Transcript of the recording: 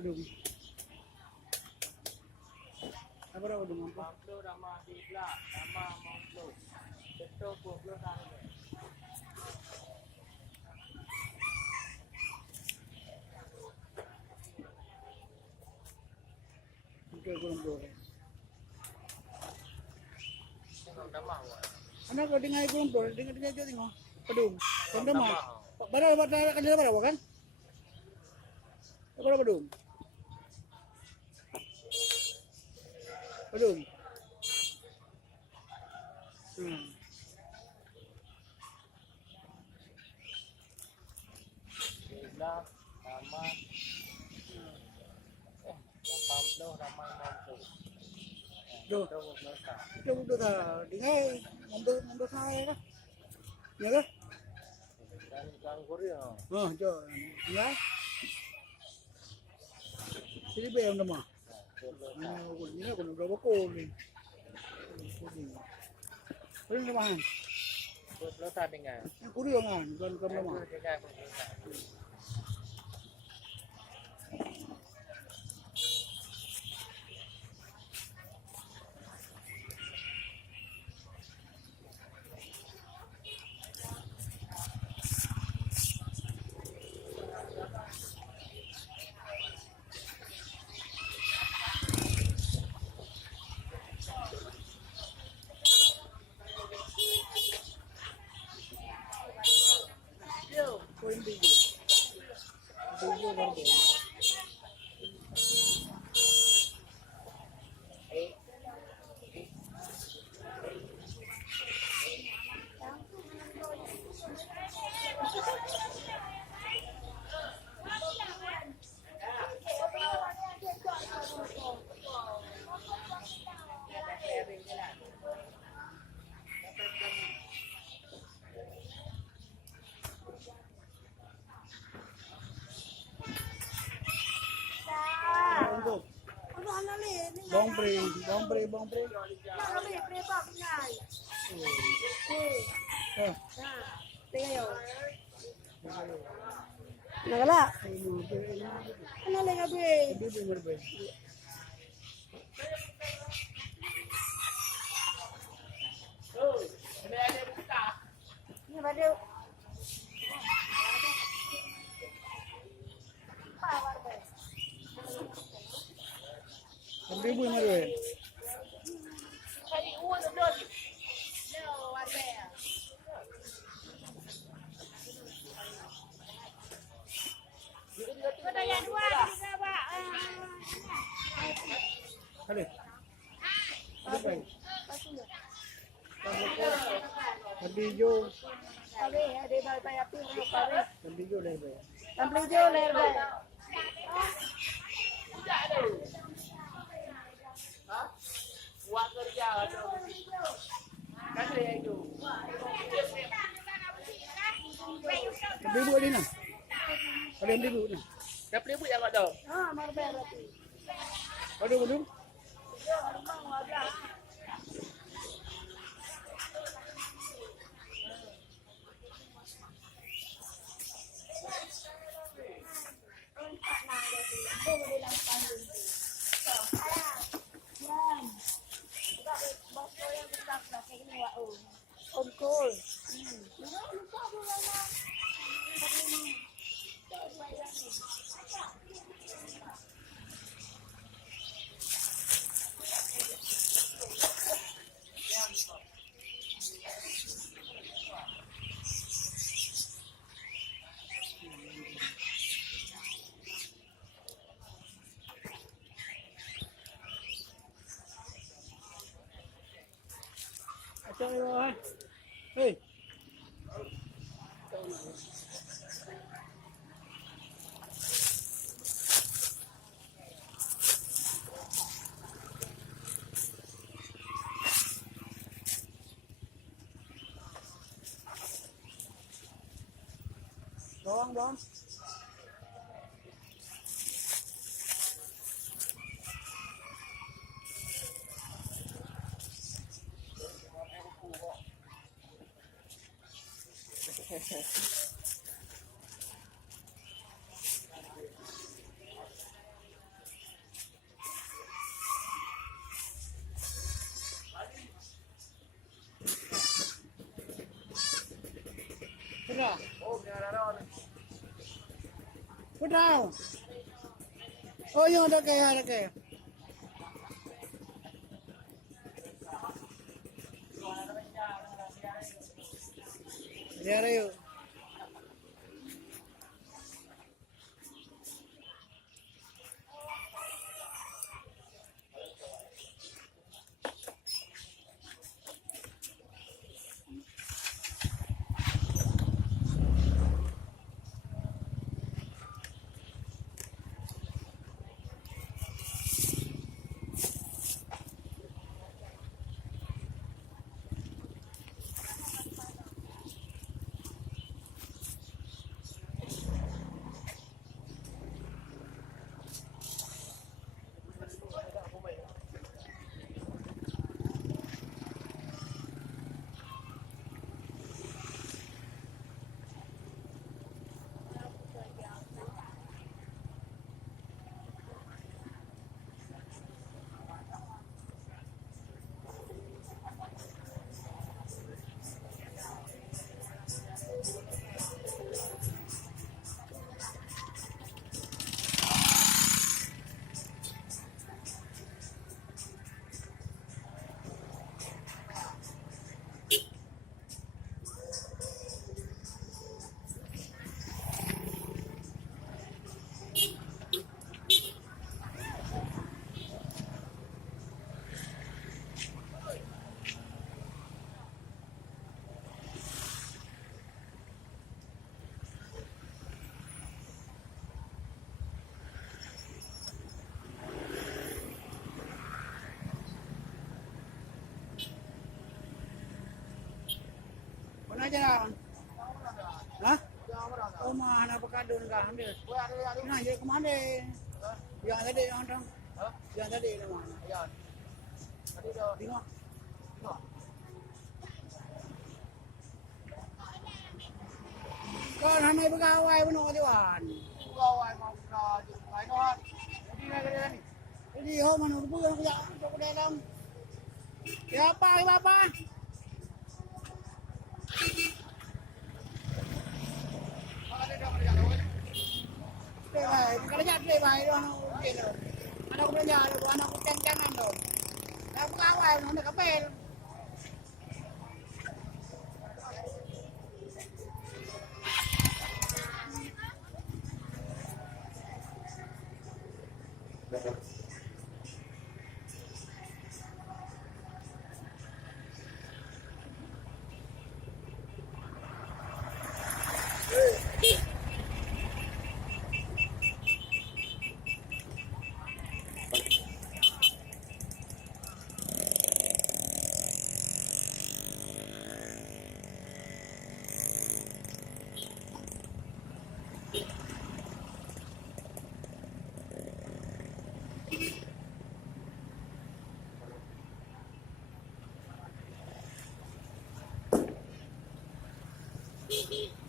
Padung. Apa dah padung apa? Pablo ramah Dibla, ramah Montlo. Betul Pablo sana. Okey, kurang boleh. Tengok ramah awak. Anak kau dengar kurang boleh, dengar tengok. Padung. Kurang mah. Barang buat nak kerja apa kan? Apa padung? Padung. Dibla, ramah. Pablo ramah Montlo. Doh. Betul Pablo sana. Itu udah dah. Dengar mundur saya kan? Ya kan? Dan Korea. Oh, jo. Ya. Sini bayam nama. Ini aku nak berapa kau ni? Kau ni nama. Pablo sana dengar. Aku dia kan, bukan nama. Dengar Pablo sana. Kau ini dia. Dia berapa? Untuk bawang pre. Nak ambil pre pak pinai. Oh, Tengok yo. Nak galak? ini Ana lagi ambil. dia berapa? Ni pada. Ribu yang berapa? Hari uang tu dulu. No, ada. Kau dah yang dua juga, Pak. Ada. Berapa? Tadi jo, Ada bayar pin kalau tadi jo dah bayar. Ambil je leher bay. Buat kerja kan dia itu. Ribu ada nak? Ada ribu nak? Dah beli yang ada. Ha, mar bayar berarti. Ada belum? Ongkol. Acak ni. Hei. Doang. Sudah. Oh, pinararawan. Sudah. Oh, yung ada kayak. Lihat yuk. Mana aja lah. Hah? Oh, mana avocado enggak ambil. Nah, jadi kemana? Yang tadi yang orang. Yang tadi di mana? Ayan. Tadi daw. Tengok. Kau hanay pegawai puno katiwan. Pegawai mau na ay no. Hindi na ganyan ni. Jadi ho mana bukan kerja untuk dalam. Ya apa? Kerja baik doang. Anak kerja, anak ceng-cengan dong. Nah, pegawai mana kapel. Beep beep.